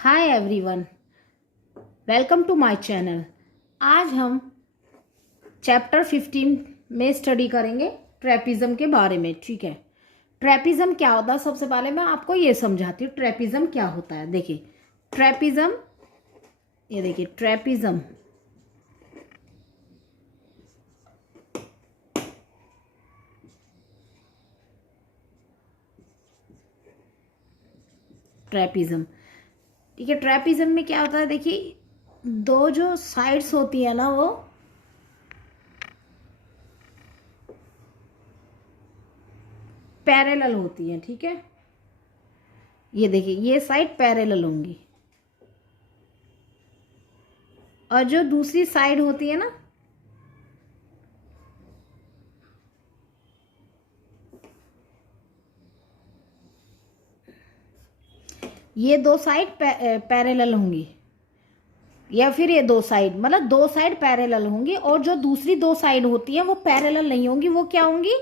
Hi everyone, welcome to my channel. आज हम chapter 15 में स्टडी करेंगे ट्रेपिज्म के बारे में। ठीक है, ट्रेपिज्म क्या होता है? सबसे पहले मैं आपको ये समझाती हूँ ट्रेपिज्म क्या होता है। देखिए ट्रेपिज्म, ये देखिए ट्रेपिज्म ट्रेपिज्म ठीक है। ट्रेपिज्म में क्या होता है? देखिए दो जो साइड्स होती है ना, वो पैरेलल होती है। ठीक है, ये देखिए ये साइड पैरेलल होंगी और जो दूसरी साइड होती है ना, ये दो साइड पैरेलल होंगी, या फिर ये दो साइड, मतलब दो साइड पैरेलल होंगी और जो दूसरी दो साइड होती है वो पैरेलल नहीं होंगी। वो क्या होंगी?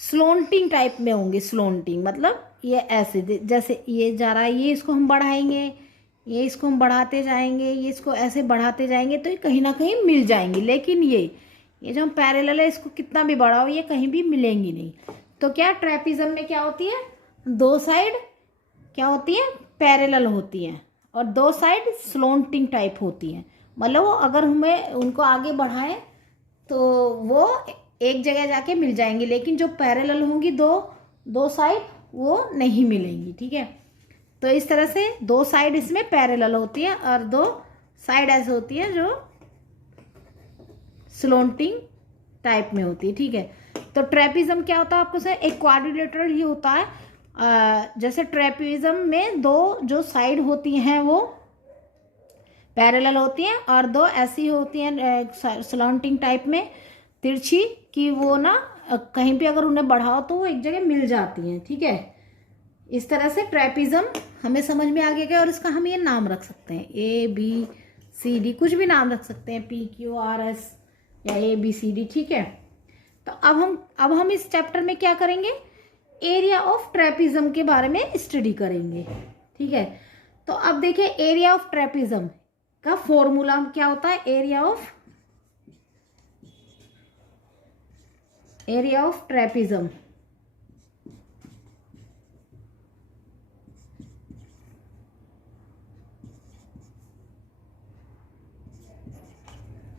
स्लोंटिंग टाइप में होंगी। स्लोंटिंग मतलब ये ऐसे, जैसे ये जा रहा है, ये इसको हम बढ़ाएंगे, ये इसको हम बढ़ाते जाएंगे, ये इसको ऐसे बढ़ाते जाएंगे तो ये कहीं ना कहीं मिल जाएंगी। लेकिन ये जो हम पैरेलल है, इसको कितना भी बढ़ाओ ये कहीं भी मिलेंगी नहीं। तो क्या ट्रेपिज्म में क्या होती है? दो साइड क्या होती है? पैरेलल होती हैं और दो साइड स्लोंटिंग टाइप होती हैं। मतलब वो अगर हमें उनको आगे बढ़ाएं तो वो एक जगह जाके मिल जाएंगी, लेकिन जो पैरेलल होंगी दो साइड, वो नहीं मिलेंगी। ठीक है, तो इस तरह से दो साइड इसमें पैरेलल होती है और दो साइड ऐसे होती है जो स्लोंटिंग टाइप में होती है। ठीक है, तो ट्रेपिज्म क्या होता है? आपको से एक क्वाड्रिलेटरल ही होता है। जैसे ट्रेपिज्म में दो जो साइड होती हैं वो पैरेलल होती हैं और दो ऐसी होती हैं स्लॉन्टिंग टाइप में, तिरछी, कि वो ना कहीं पे अगर उन्हें बढ़ाओ तो वो एक जगह मिल जाती हैं। ठीक है, इस तरह से ट्रेपिज्म हमें समझ में आ गया और इसका हम ये नाम रख सकते हैं ABCD, कुछ भी नाम रख सकते हैं, PQRS या ABCD। ठीक है, तो अब हम इस चैप्टर में क्या करेंगे? एरिया ऑफ ट्रेपिज्म के बारे में स्टडी करेंगे। ठीक है, तो अब देखिए एरिया ऑफ ट्रेपिज्म का फॉर्मूला क्या होता है? एरिया ऑफ ट्रेपिज्म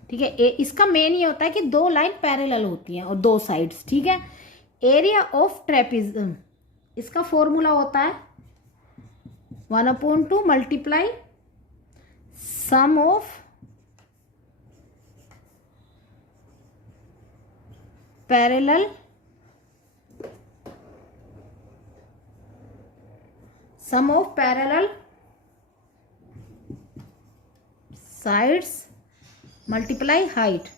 ठीक है, इसका मेन ये होता है कि दो लाइन पैरेलल होती हैं और दो साइड्स। ठीक है, एरिया ऑफ ट्रेपिज्म, इसका फॉर्मूला होता है 1/2 multiply sum of parallel sides multiply height.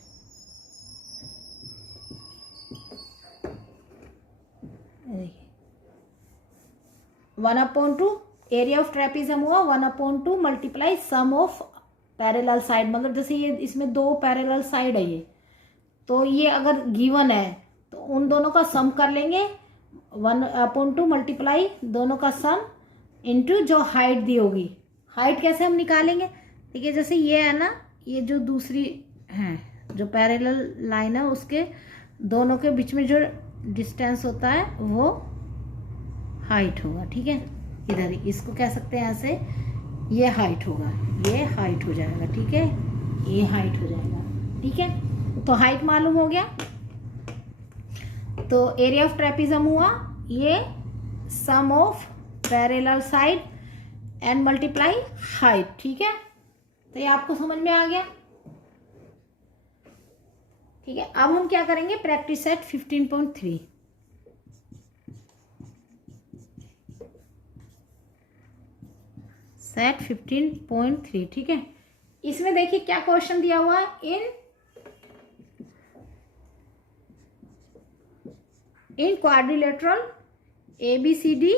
1/2 area of trapezium हुआ 1/2 multiply sum of parallel side. मतलब जैसे ये इसमें दो पैरेलल साइड है, ये तो ये अगर गिवन है तो उन दोनों का सम कर लेंगे। 1/2 मल्टीप्लाई दोनों का सम इंटू जो हाइट दी होगी। हाइट कैसे हम निकालेंगे? देखिए जैसे ये है ना, ये जो दूसरी है जो पैरेलल लाइन है, उसके दोनों के बीच में जो डिस्टेंस होता है वो हाइट होगा। ठीक है, इधर इसको कह सकते हैं ऐसे, ये हाइट होगा, ये हाइट हो जाएगा। ठीक है, ये हाइट हो जाएगा। ठीक है, तो हाइट मालूम हो गया। तो एरिया ऑफ ट्रेपिज्म हुआ ये sum of parallel side and multiply height. ठीक है, तो ये आपको समझ में आ गया। ठीक है, अब हम क्या करेंगे? Practice set 15.3। सेट 15.3। ठीक है, इसमें देखिए क्या क्वेश्चन दिया हुआ है। In quadrilateral ABCD,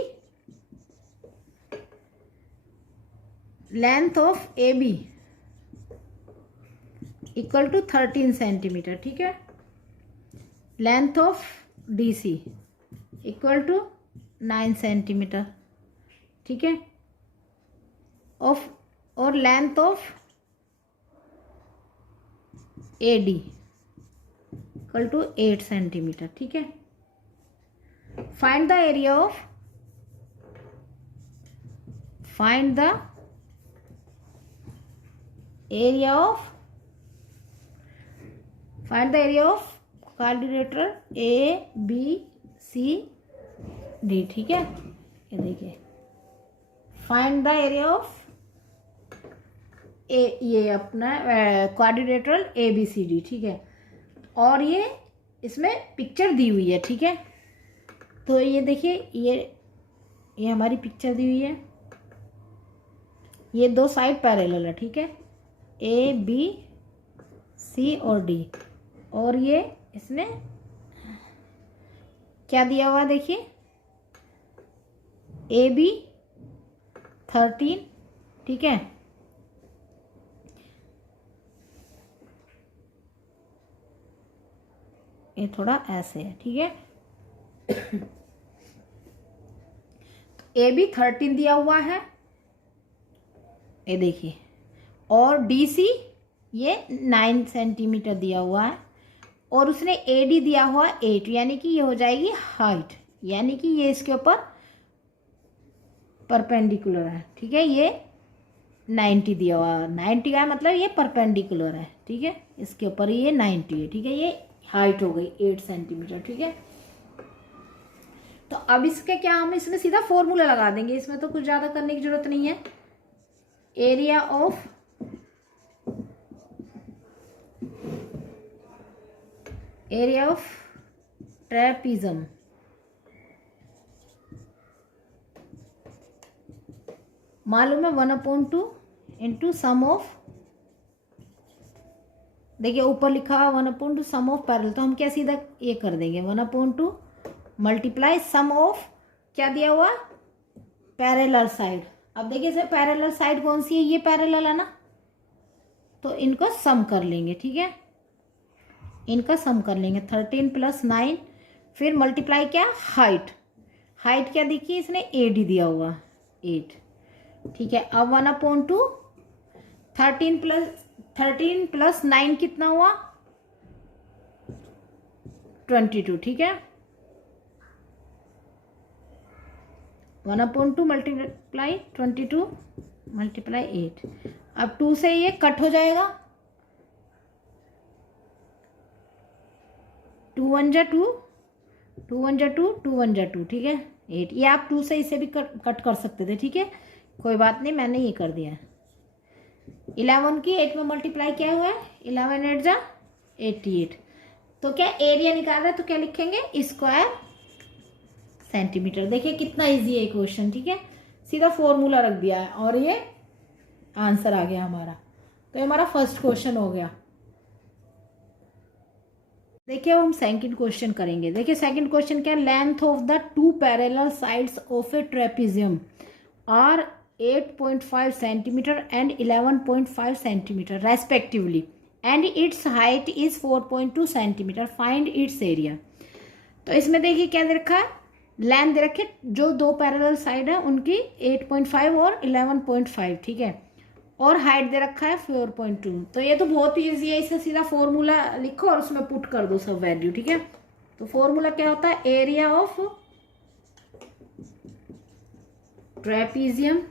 length of AB equal to 13 centimetre. ठीक है, length of DC equal to 9 centimetre. ठीक है, ऑफ और length of AD equal to 8 centimetre. ठीक है, find the area of quadrilateral ABCD। ठीक है, ये देखिए, फाइंड द एरिया ऑफ ये अपना क्वाड्रिलेटरल ABCD। ठीक है, और ये इसमें पिक्चर दी हुई है। ठीक है, तो ये देखिए, ये हमारी पिक्चर दी हुई है, ये दो साइड पैरेलल है। ठीक है, ABC और D, और ये इसमें क्या दिया हुआ देखिए, AB 13। ठीक है, ये थोड़ा ऐसे है। ठीक है, तो AB 13 दिया हुआ है, ये देखिए, और DC ये 9 सेंटीमीटर दिया हुआ है, और उसने AD दिया हुआ 8, यानी कि ये हो जाएगी हाइट, यानी कि ये इसके ऊपर परपेंडिकुलर है। ठीक है, ये 90 दिया हुआ है, 90 का मतलब ये परपेंडिकुलर है। ठीक है, इसके ऊपर ये 90 है। ठीक है, ये हाइट हो गई 8 सेंटीमीटर। ठीक है, तो अब इसके क्या, हम इसमें सीधा फॉर्मूला लगा देंगे, इसमें तो कुछ ज़्यादा करने की जरूरत नहीं है। एरिया ऑफ ट्रेपिज्म मालूम है 1/2 इंटू सम ऑफ, देखिए ऊपर लिखा है 1/2 सम ऑफ पैरेलल, तो हम क्या सीधा ये कर देंगे 1/2 मल्टीप्लाई सम ऑफ क्या दिया हुआ, पैरेलल साइड। अब देखिए इसमें पैरेलल साइड कौन सी है, ये पैरेलल है ना, तो इनको सम कर लेंगे। ठीक है, इनका सम कर लेंगे, 13 + 9, फिर मल्टीप्लाई क्या, हाइट क्या देखिए इसने AD दिया हुआ 8। ठीक है, अब 1/2 13 + 9 कितना हुआ, 22। ठीक है, 1/2 मल्टीप्लाई 22 मल्टीप्लाई 8। अब 2 से ये कट हो जाएगा, 2 1 जा 2, 2 1 जा 2, 2 1 जा 2। ठीक है, 8, ये आप 2 से इसे भी कट कर सकते थे। ठीक है, कोई बात नहीं, मैंने ये कर दिया। 11 की 8 में मल्टीप्लाई क्या हुआ है, 11 8 जा 88। तो क्या एरिया निकाल रहा है, तो क्या लिखेंगे, स्क्वायर सेंटीमीटर। देखिए कितना इजी है क्वेश्चन। ठीक है, सीधा फॉर्मूला रख दिया है और ये आंसर आ गया हमारा। तो ये हमारा फर्स्ट क्वेश्चन हो गया। देखिए अब हम सेकंड क्वेश्चन करेंगे। देखिए सेकंड क्वेश्चन क्या है, length of the 2 parallel sides of a trapezium are 8.5 centimetre and 11.5 centimetre respectively and its height is 4.2 centimetre, find its area. तो इसमें देखिए क्या दे रखा है, लेंथ दे रखे, जो दो पैरेलल साइड है उनकी 8.5 और 11.5। ठीक है, और हाइट दे रखा है 4.2। तो ये तो बहुत ही ईजी है, इससे सीधा फॉर्मूला लिखो और उसमें पुट कर दो सब वैल्यू। ठीक है, तो फॉर्मूला क्या होता है, area of trapezium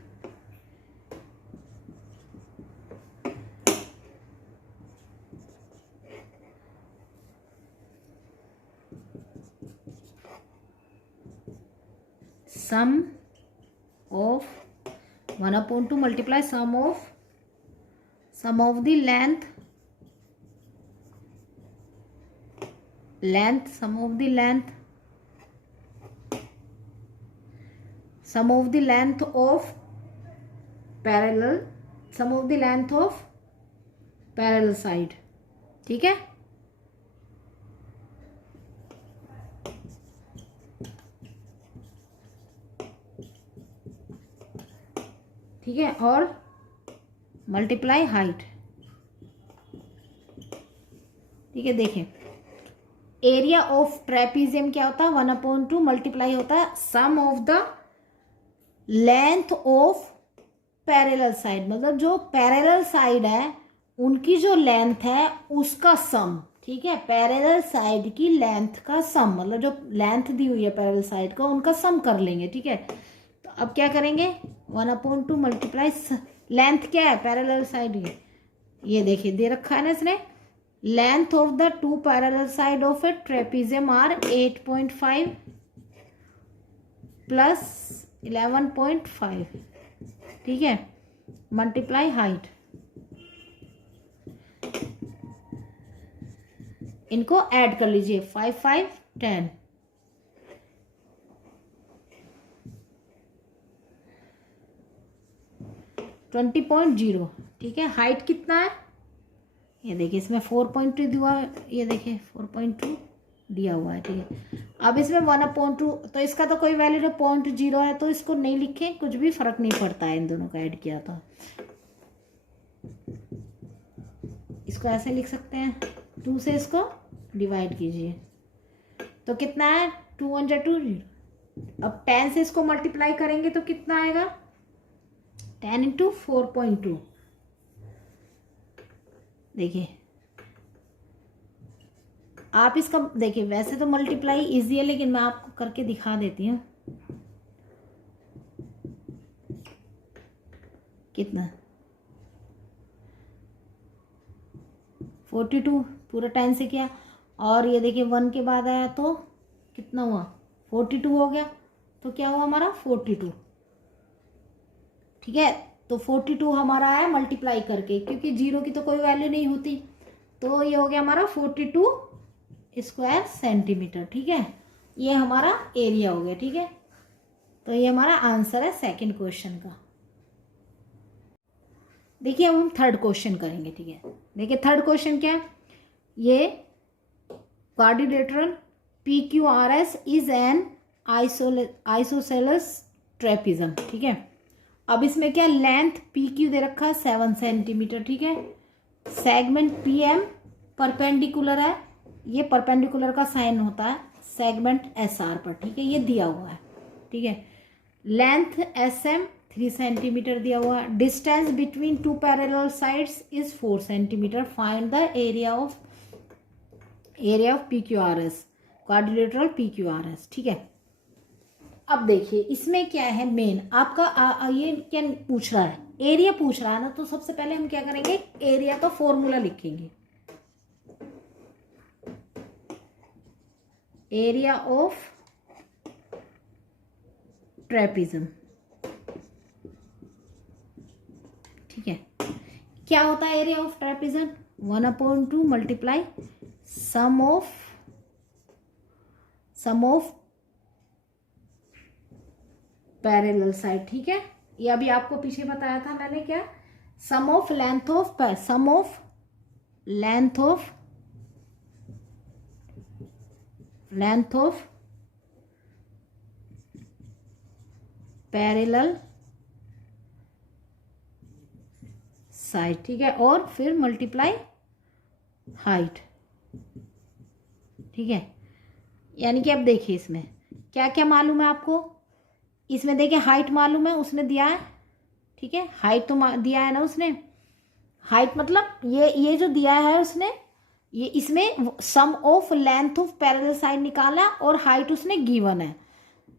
sum of 1/2 multiply sum of the length sum of the length of parallel side। ठीक है, ठीक है, और मल्टीप्लाई हाइट। ठीक है, देखें एरिया ऑफ ट्रेपेजियम क्या होता है, 1/2 मल्टीप्लाई होता है sum of the length of parallel side, मतलब जो पैरेलल साइड है उनकी जो लेंथ है उसका सम, ठीक है, पैरेलल साइड की लेंथ का सम, मतलब जो लेंथ दी हुई है पैरेलल साइड का उनका सम कर लेंगे, ठीक है। तो अब क्या करेंगे, 1/2 मल्टीप्लाई लेंथ क्या है पैरेलल साइड की, ये देखिए दे रखा है ना इसने, length of the two parallel side of a trapezium are 8.5 plus 11.5, ठीक है, मल्टीप्लाई हाइट, इनको ऐड कर लीजिए, 5 5 10, 20.0, ठीक है। हाइट कितना है, ये देखिए इसमें 4.2 दिया, ये देखिए 4.2 दिया हुआ है, ठीक है। अब इसमें 1/2, तो इसका तो कोई वैल्यू नहीं, 0.0 है तो इसको नहीं लिखें, कुछ भी फर्क नहीं पड़ता है इन दोनों का ऐड किया तो। इसको ऐसे लिख सकते हैं, 2 से इसको डिवाइड कीजिए तो कितना है, 2 1 जा 2 0। अब 10 से इसको मल्टीप्लाई करेंगे तो कितना आएगा, 10 इंटू 4.2, देखिए आप इसका देखिए, वैसे तो मल्टीप्लाई इजी है लेकिन मैं आपको करके दिखा देती हूँ कितना, 42 पूरा 10 से किया, और ये देखिए 1 के बाद आया तो कितना हुआ, 42 हो गया, तो क्या हुआ हमारा 42, ठीक है। तो 42 हमारा आया मल्टीप्लाई करके, क्योंकि 0 की तो कोई वैल्यू नहीं होती, तो ये हो गया हमारा 42 स्क्वायर सेंटीमीटर, ठीक है। ये हमारा एरिया हो गया, ठीक है। तो ये हमारा आंसर है सेकंड क्वेश्चन का। देखिए अब हम थर्ड क्वेश्चन करेंगे, ठीक है। देखिए थर्ड क्वेश्चन क्या है, ये quadrilateral PQRS is an isosceles trapezium, ठीक है। अब इसमें क्या लेंथ PQ दे रखा है 7 सेंटीमीटर, ठीक है। सेगमेंट PM परपेंडिकुलर है, ये परपेंडिकुलर का साइन होता है सेगमेंट SR पर, ठीक है, ये दिया हुआ है, ठीक है। लेंथ SM 3 सेंटीमीटर दिया हुआ है। Distance between two parallel sides is 4 centimetre. Find the area of PQRS, quadrilateral PQRS, ठीक है। अब देखिए इसमें क्या है मेन आपका ये क्या पूछ रहा है, एरिया पूछ रहा है ना, तो सबसे पहले हम क्या करेंगे, एरिया का फॉर्मूला लिखेंगे, एरिया ऑफ ट्रेपिज्म, ठीक है। क्या होता है area of trapezium, 1/2 multiply sum of parallel side, ठीक है। ये अभी आपको पीछे बताया था मैंने, क्या, sum of length of parallel side, ठीक है, और फिर मल्टीप्लाई हाइट, ठीक है। यानी कि अब देखिए इसमें क्या क्या मालूम है आपको, इसमें देखिए हाइट मालूम है, उसने दिया है, ठीक है, हाइट तो दिया है ना उसने, हाइट मतलब ये जो दिया है उसने, ये इसमें sum of length of parallel side निकाला और हाइट उसने गिवन है,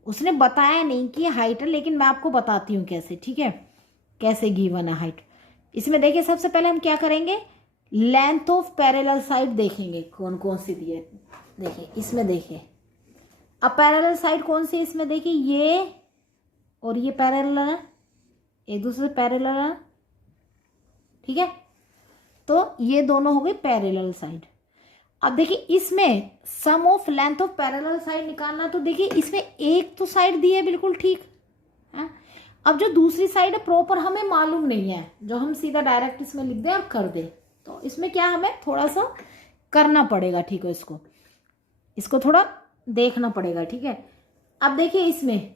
उसने बताया नहीं कि हाइट है, लेकिन मैं आपको बताती हूँ कैसे, ठीक है, कैसे गिवन है हाइट। इसमें देखिए सबसे पहले हम क्या करेंगे, लेंथ ऑफ पैरेलल साइड देखेंगे कौन कौन सी दी है। देखिए इसमें देखिए, अब पैरेलल साइड कौन सी है इसमें, देखिए ये और ये पैरेलल है, एक दूसरे से पैरेलल है, ठीक है। तो ये दोनों हो गई पैरेलल साइड। अब देखिए इसमें sum of length of parallel side निकालना, तो देखिए इसमें एक तो साइड दी है बिल्कुल ठीक है, अब जो दूसरी साइड है प्रॉपर हमें मालूम नहीं है, जो हम सीधा डायरेक्ट इसमें लिख दें और कर दें, तो इसमें क्या हमें थोड़ा सा करना पड़ेगा, ठीक है, इसको थोड़ा देखना पड़ेगा, ठीक है। अब देखिए इसमें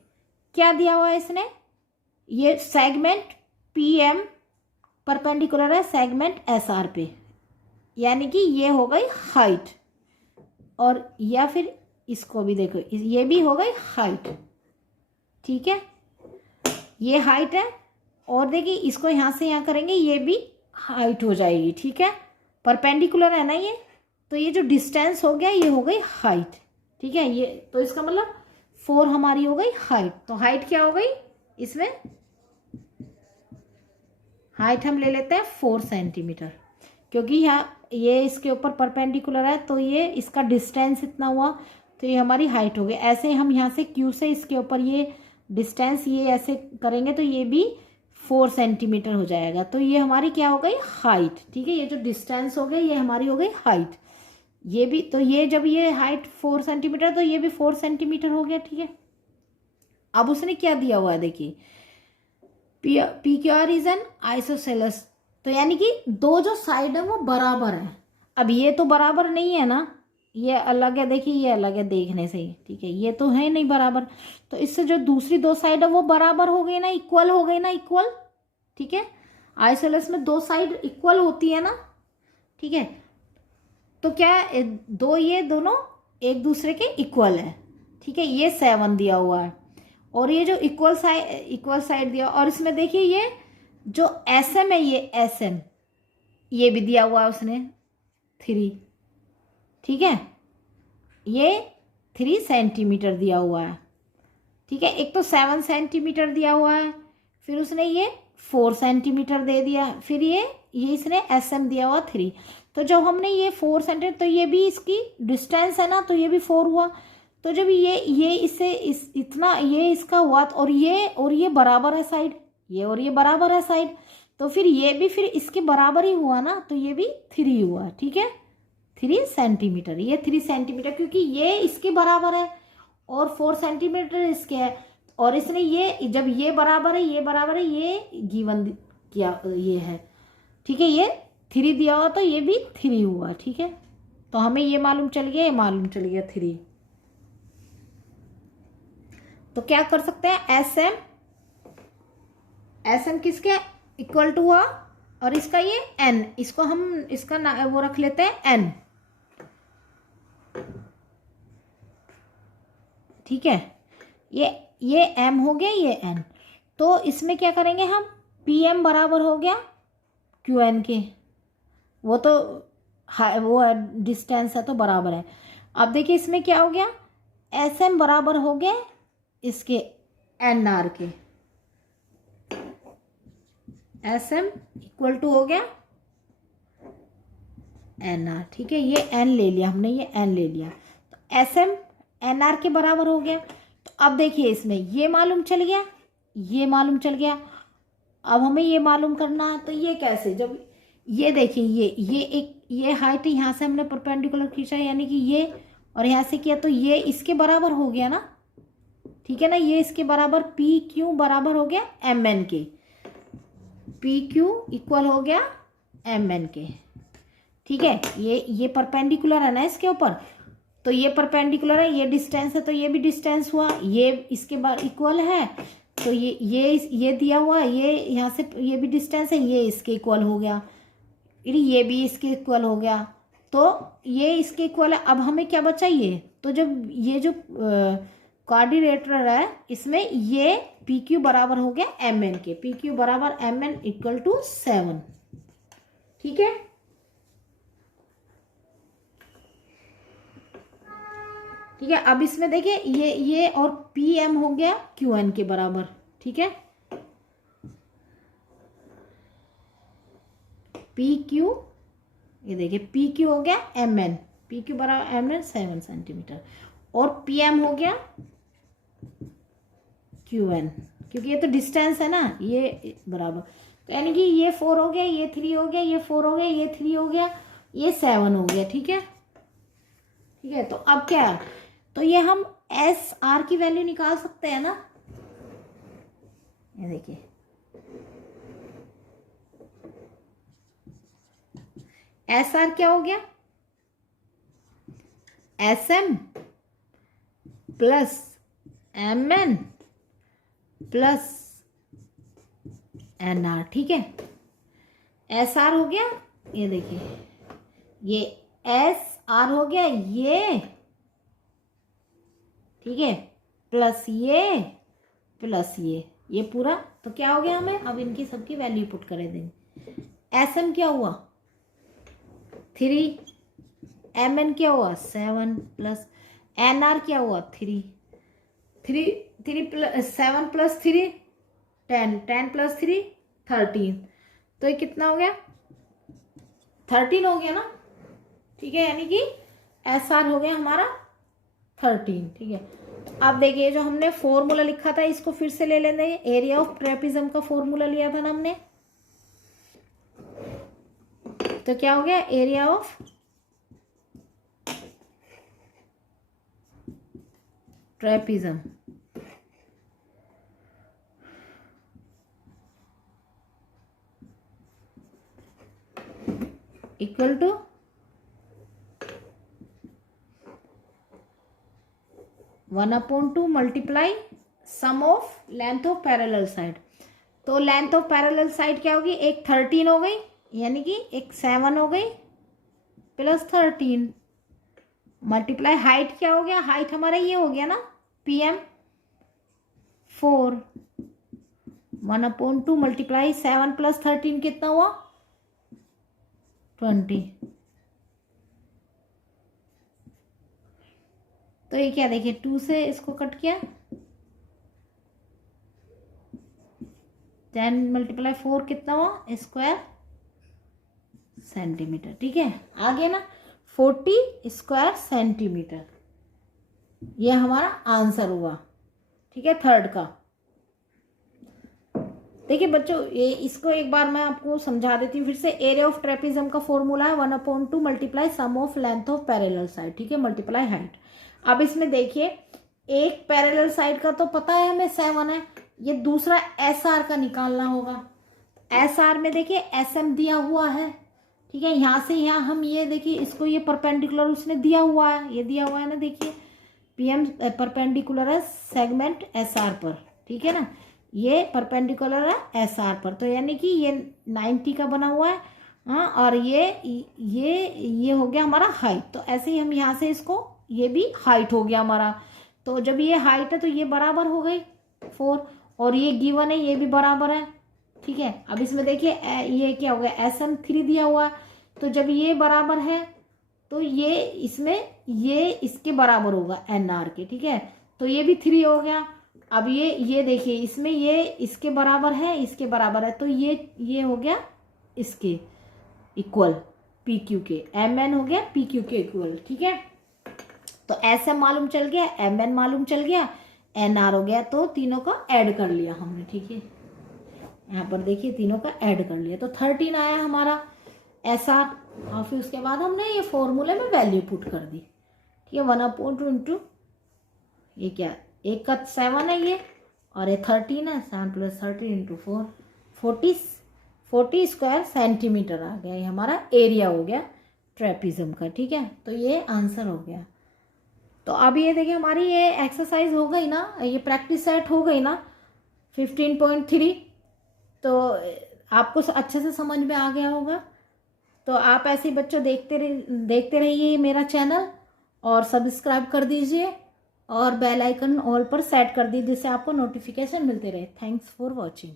क्या दिया हुआ है इसने, ये सेगमेंट PM परपेंडिकुलर है सेगमेंट SR पे, यानी कि ये हो गई हाइट, और या फिर इसको भी देखो, ये भी हो गई हाइट, ठीक है, ये हाइट है, और देखिए इसको यहाँ से यहाँ करेंगे, ये भी हाइट हो जाएगी, ठीक है, परपेंडिकुलर है ना ये, तो ये जो डिस्टेंस हो गया ये हो गई हाइट, ठीक है। ये तो इसका मतलब 4 हमारी हो गई हाइट। तो हाइट क्या हो गई इसमें, हाइट हम ले लेते हैं 4 सेंटीमीटर, क्योंकि यहाँ ये इसके ऊपर परपेंडिकुलर है तो ये इसका डिस्टेंस इतना हुआ, तो ये हमारी हाइट हो गई। ऐसे हम यहाँ से क्यू से इसके ऊपर ये डिस्टेंस ये ऐसे करेंगे तो ये भी 4 सेंटीमीटर हो जाएगा, तो ये हमारी क्या हो गई हाइट, ठीक है। ये जो डिस्टेंस हो गया ये हमारी हो गई हाइट। ये भी तो ये जब ये हाइट 4 सेंटीमीटर तो ये भी 4 सेंटीमीटर हो गया, ठीक है। अब उसने क्या दिया हुआ है देखिए, P Q R is an isosceles, तो यानी कि दो जो साइड है वो बराबर है। अब ये तो बराबर नहीं है ना, ये अलग है, देखिए ये अलग है देखने से ही, ठीक है, ये तो है नहीं बराबर, तो इससे जो दूसरी दो साइड है वो बराबर हो गई ना, इक्वल हो गई ना, इक्वल, ठीक है। आइसोसेलेस में दो साइड इक्वल होती है ना, ठीक है। तो क्या दो ये दोनों एक दूसरे के इक्वल है, ठीक है। ये 7 दिया हुआ है और ये जो इक्वल साइड दिया, और इसमें देखिए ये जो एस एम है, ये एस एम ये भी दिया हुआ है उसने 3, ठीक है, ये 3 सेंटीमीटर दिया हुआ है, ठीक है। एक तो 7 सेंटीमीटर दिया हुआ है, फिर उसने ये 4 सेंटीमीटर दे दिया, फिर ये इसने एस एम दिया हुआ 3। तो जब हमने ये 4 सेंटीमीटर, तो ये भी इसकी डिस्टेंस है ना, तो ये भी 4 हुआ। तो जब ये इससे इतना ये इसका हुआ, और ये बराबर है साइड, ये और ये बराबर है साइड, तो फिर ये भी फिर इसके बराबर ही हुआ ना, तो ये भी 3 हुआ, ठीक है, 3 सेंटीमीटर। ये 3 सेंटीमीटर क्योंकि ये इसके बराबर है और 4 सेंटीमीटर इसके है, और इसने ये जब ये बराबर है ये बराबर है, ये गिवन किया ये है, ठीक है, ये 3 दिया हुआ तो ये भी 3 हुआ, ठीक है। तो हमें ये मालूम चल गया, ये मालूम चल गया 3। तो क्या कर सकते हैं, एस एम किसके इक्वल टू हुआ, और इसका ये एन, इसको हम इसका वो रख लेते हैं एन, ठीक है। ये एम हो गया, ये एन, तो इसमें क्या करेंगे हम, पी एम बराबर हो गया क्यू एन के, वो तो वो डिस्टेंस है तो बराबर है। अब देखिए इसमें क्या हो गया, एस एम बराबर हो गया इसके एन आर के, एस एम इक्वल टू हो गया एन आर, ठीक है। ये एन ले लिया हमने, ये एन ले लिया, तो एस एम एन आर के बराबर हो गया। तो अब देखिए इसमें ये मालूम चल गया, ये मालूम चल गया। अब हमें ये मालूम करना है, तो ये कैसे, जब ये देखिए ये हाइट यहाँ से हमने परपेंडिकुलर खींचा, यानी कि ये और यहाँ से किया, तो ये इसके बराबर हो गया ना, ठीक है ना, ये इसके बराबर पी क्यू बराबर हो गया एम एन के, पी क्यू इक्वल हो गया एम एन के, ठीक है। ये परपेंडिकुलर है ना इसके ऊपर, तो ये परपेंडिकुलर है, ये डिस्टेंस है तो ये भी डिस्टेंस हुआ, ये इसके बाद इक्वल है, तो ये दिया हुआ, ये यहाँ से ये भी डिस्टेंस है, ये इसके इक्वल हो गया, ये भी इसके इक्वल हो गया, तो ये इसके इक्वल है। अब हमें क्या बचा, ये तो जब ये जो क्वाड्रिलेटरल है इसमें ये पी क्यू बराबर हो गया एम एन के, पी क्यू बराबर एम एन इक्वल टू 7, ठीक है। ठीक है, अब इसमें देखिए ये और पी एम हो गया क्यू एन के बराबर, ठीक है, पी क्यू, ये देखिए पी क्यू हो गया एम एन, पी क्यू बराबर एम एन 7 सेंटीमीटर, और पी एम हो गया क्यू एन, क्योंकि ये तो डिस्टेंस है ना, ये बराबर, तो यानी कि ये 4 हो गया, ये 3 हो गया, ये 4 हो गया, ये 3 हो गया, ये 7 हो गया, ठीक है, ठीक है। तो अब क्या है, तो ये हम एस आर की वैल्यू निकाल सकते हैं ना, ये देखिए एस आर क्या हो गया, S M plus M N plus N R, ठीक है। एस आर हो गया, ये देखिए ये एस आर हो गया ये, ठीक है, प्लस ये ये पूरा। तो क्या हो गया हमें, अब इनकी सबकी वैल्यू पुट कर देंगे। एस एम क्या हुआ 3, एम एन क्या हुआ 7 प्लस एन आर क्या हुआ 3, 7 प्लस 3 10, 10 प्लस 3 13। तो ये कितना हो गया 13 हो गया ना, ठीक है। यानी कि एस आर हो गया हमारा 13, ठीक है। अब देखिए जो हमने फॉर्मूला लिखा था इसको फिर से ले लेते हैं। एरिया ऑफ ट्रेपिज्म का फॉर्मूला लिया था ना हमने, तो क्या हो गया area of trapezium equal to 1/2 multiply sum of length of parallel side. तो लेंथ ऑफ पैरेलल साइड क्या होगी, एक 13 हो गई, यानी कि एक 7 हो गई प्लस 13 मल्टीप्लाई हाइट क्या हो गया, हाइट हमारा ये हो गया ना PM 4, 1/2 मल्टीप्लाई 7 प्लस 13 कितना हुआ 20। तो ये क्या देखिए 2 से इसको कट किया, 10 मल्टीप्लाई 4 कितना हुआ स्क्वायर सेंटीमीटर, ठीक है। आगे ना 40 स्क्वायर सेंटीमीटर, ये हमारा आंसर हुआ, ठीक है, थर्ड का। देखिए बच्चों ये इसको एक बार मैं आपको समझा देती हूँ फिर से। एरिया ऑफ ट्रेपिज्म का फॉर्मूला है 1/2 multiply sum of length of parallel side, ठीक है, मल्टीप्लाई हाइट। अब इसमें देखिए एक पैरेलल साइड का तो पता है हमें 7 है, ये दूसरा SR का निकालना होगा। SR में देखिए SM दिया हुआ है, ठीक है, यहाँ से यहाँ हम ये देखिए इसको ये परपेंडिकुलर उसने दिया हुआ है, ये दिया हुआ है ना, देखिए PM परपेंडिकुलर है सेगमेंट SR पर, ठीक है ना, ये परपेंडिकुलर है SR पर, तो यानी कि ये 90 का बना हुआ है, हाँ, और ये हो गया हमारा हाइट। तो ऐसे ही हम यहाँ से इसको, ये भी हाइट हो गया हमारा। तो जब ये हाइट है तो ये बराबर हो गई 4, और ये गिवन है ये भी बराबर है, ठीक है। अब इसमें देखिए ये क्या हो गया SM 3 दिया हुआ है, तो जब ये बराबर है तो ये इसमें ये इसके बराबर होगा NR के, ठीक है, तो ये भी 3 हो गया। अब ये देखिए इसमें ये इसके बराबर है, इसके बराबर है, तो ये हो गया इसके इक्वल PQ के, MN हो गया PQ के इक्वल, ठीक है। तो SM मालूम चल गया, MN मालूम चल गया, NR हो गया, तो तीनों का ऐड कर लिया हमने, ठीक है। यहाँ पर देखिए तीनों का ऐड कर लिया, तो 13 आया हमारा SR, और फिर उसके बाद हमने ये फॉर्मूले में वैल्यू पुट कर दी, ठीक है। 1/2 इंटू ये क्या, एक का 7 है ये, और ये 13 है, 7 प्लस 13 इंटू 4, 40 स्क्वायर सेंटीमीटर आ गया, ये हमारा एरिया हो गया ट्रेपिज्म का, ठीक है। तो ये आंसर हो गया। तो अब ये देखिए हमारी ये एक्सरसाइज हो गई ना, ये प्रैक्टिस सेट हो गई ना 15.3, तो आपको अच्छे से समझ में आ गया होगा। तो आप ऐसे ही बच्चों देखते रहिए मेरा चैनल, और सब्सक्राइब कर दीजिए, और बेल आइकन ऑल पर सेट कर दीजिए, जिससे आपको नोटिफिकेशन मिलते रहे। Thanks for watching.